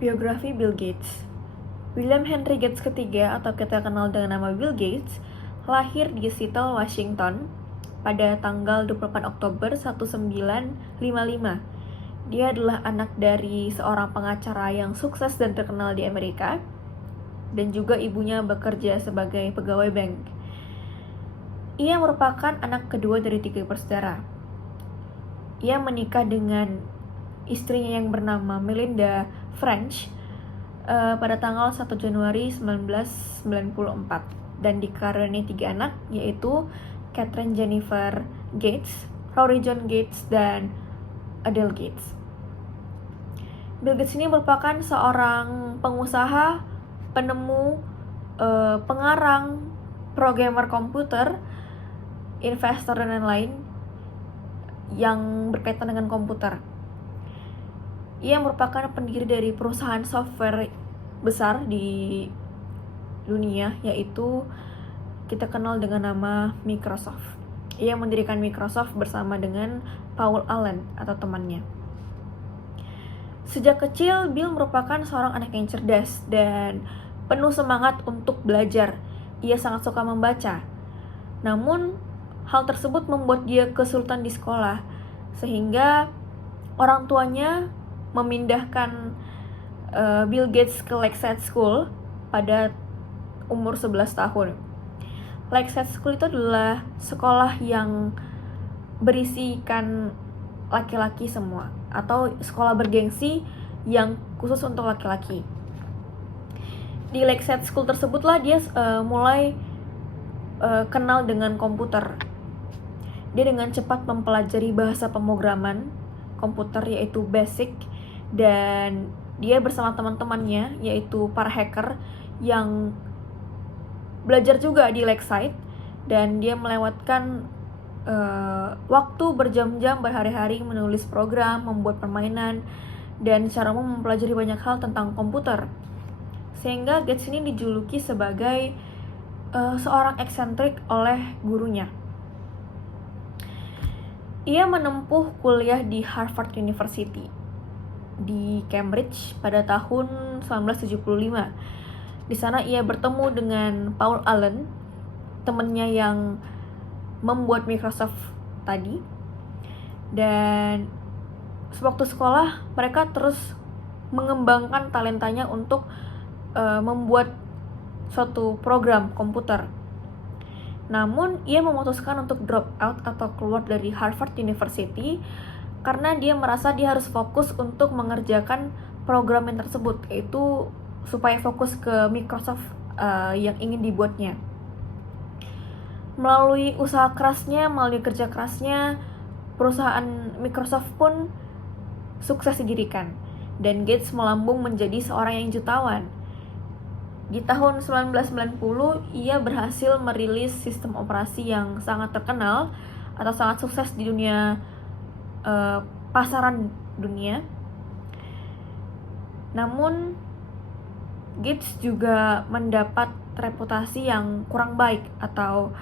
Biografi Bill Gates. William Henry Gates ketiga atau kita kenal dengan nama Bill Gates lahir di Seattle, Washington pada tanggal 24 Oktober 1955. Dia adalah anak dari seorang pengacara yang sukses dan terkenal di Amerika, dan juga ibunya bekerja sebagai pegawai bank. Ia merupakan anak kedua dari 3 bersaudara. Ia menikah dengan istrinya yang bernama Melinda French pada tanggal 1 Januari 1994 dan dikaruniai 3 anak, yaitu Catherine Jennifer Gates, Rory John Gates, dan Adele Gates. Bill Gates ini merupakan seorang pengusaha, penemu, pengarang, programmer komputer, investor, dan lain-lain yang berkaitan dengan komputer. Ia merupakan pendiri dari perusahaan software besar di dunia, yaitu kita kenal dengan nama Microsoft. Ia mendirikan Microsoft bersama dengan Paul Allen atau temannya. Sejak kecil, Bill merupakan seorang anak yang cerdas dan penuh semangat untuk belajar. Ia sangat suka membaca. Namun, hal tersebut membuat dia kesulitan di sekolah, sehingga orang tuanya memindahkan Bill Gates ke Lakeside School pada umur 11 tahun. Lakeside School itu adalah sekolah yang berisikan laki-laki semua, atau sekolah bergengsi yang khusus untuk laki-laki. Di Lakeside School tersebutlah dia mulai kenal dengan komputer. Dia dengan cepat mempelajari bahasa pemrograman komputer, yaitu BASIC, dan dia bersama teman-temannya, yaitu para hacker yang belajar juga di Lakeside, dan dia melewatkan waktu berjam-jam, berhari-hari menulis program, membuat permainan, dan secara umum mempelajari banyak hal tentang komputer. Sehingga Gates ini dijuluki sebagai seorang eksentrik oleh gurunya. Ia menempuh kuliah di Harvard University di Cambridge pada tahun 1975. Di sana ia bertemu dengan Paul Allen, temannya yang membuat Microsoft tadi. Dan sewaktu sekolah, mereka terus mengembangkan talentanya untuk membuat suatu program komputer. Namun, ia memutuskan untuk drop out atau keluar dari Harvard University karena dia merasa dia harus fokus untuk mengerjakan program yang tersebut, yaitu supaya fokus ke Microsoft yang ingin dibuatnya. Melalui usaha kerasnya, melalui kerja kerasnya, perusahaan Microsoft pun sukses didirikan, dan Gates melambung menjadi seorang yang jutawan. Di tahun 1990, ia berhasil merilis sistem operasi yang sangat terkenal atau sangat sukses di dunia pasaran dunia. Namun, Gates juga mendapat reputasi yang kurang baik, atau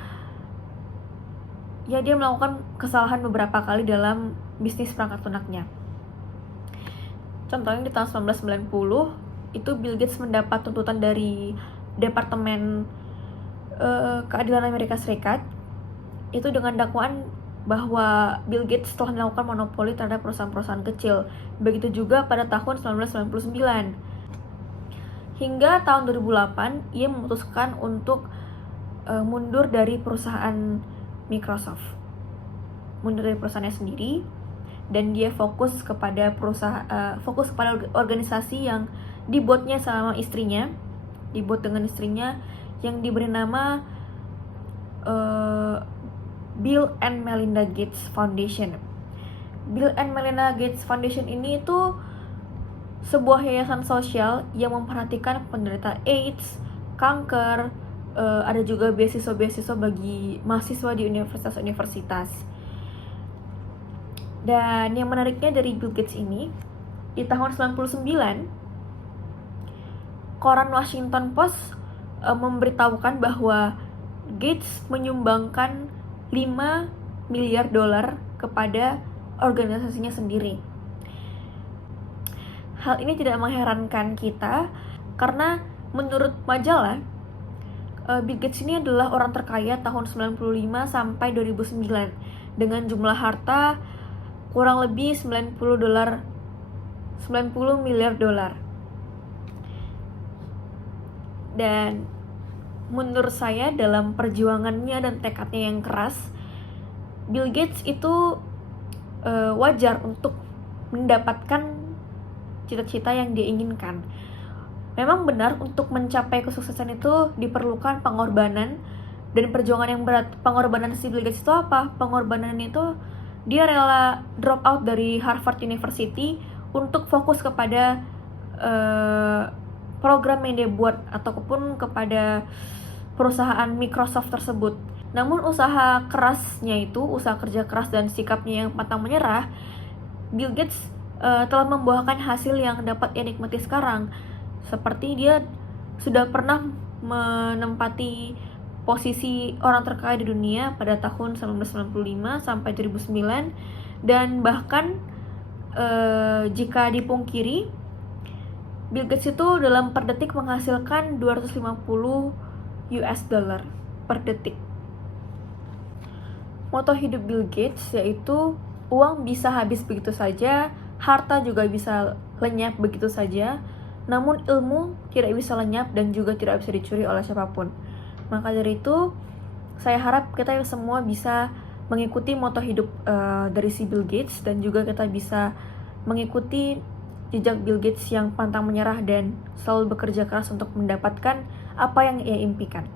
ya dia melakukan kesalahan beberapa kali dalam bisnis perangkat lunaknya. Contohnya di tahun 1990 itu Bill Gates mendapat tuntutan dari Departemen Keadilan Amerika Serikat itu dengan dakwaan bahwa Bill Gates telah melakukan monopoli terhadap perusahaan-perusahaan kecil. Begitu juga pada tahun 1999. Hingga tahun 2008, ia memutuskan untuk mundur dari perusahaan Microsoft. Mundur dari perusahaannya sendiri, dan dia fokus kepada organisasi yang dibuatnya sama istrinya, dibuat dengan istrinya, yang diberi nama Bill and Melinda Gates Foundation. Bill and Melinda Gates Foundation ini itu sebuah yayasan sosial yang memperhatikan penderita AIDS, kanker, ada juga beasiswa-beasiswa bagi mahasiswa di universitas-universitas. Dan yang menariknya dari Bill Gates ini, di tahun 99, koran Washington Post memberitahukan bahwa Gates menyumbangkan $5 miliar kepada organisasinya sendiri. Hal ini tidak mengherankan kita karena menurut majalah, Bill Gates ini adalah orang terkaya tahun 95 sampai 2009 dengan jumlah harta kurang lebih 90 miliar dolar. Dan menurut saya dalam perjuangannya dan tekadnya yang keras, Bill Gates itu wajar untuk mendapatkan cita-cita yang dia inginkan. Memang benar untuk mencapai kesuksesan itu diperlukan pengorbanan dan perjuangan yang berat. Pengorbanan si Bill Gates itu apa? Pengorbanan itu dia rela drop out dari Harvard University untuk fokus kepada program yang dia buat ataupun kepada perusahaan Microsoft tersebut. Namun usaha kerasnya itu, usaha kerja keras dan sikapnya yang pantang menyerah, Bill Gates telah membuahkan hasil yang dapat ia nikmati sekarang. Seperti dia sudah pernah menempati posisi orang terkaya di dunia pada tahun 1995 sampai 2009, dan bahkan jika dipungkiri, Bill Gates itu dalam per detik menghasilkan 250 US dollar per detik. Moto hidup Bill Gates yaitu uang bisa habis begitu saja, harta juga bisa lenyap begitu saja, namun ilmu tidak bisa lenyap dan juga tidak bisa dicuri oleh siapapun. Maka dari itu, saya harap kita semua bisa mengikuti moto hidup dari si Bill Gates, dan juga kita bisa mengikuti jejak Bill Gates yang pantang menyerah dan selalu bekerja keras untuk mendapatkan apa yang ia impikan.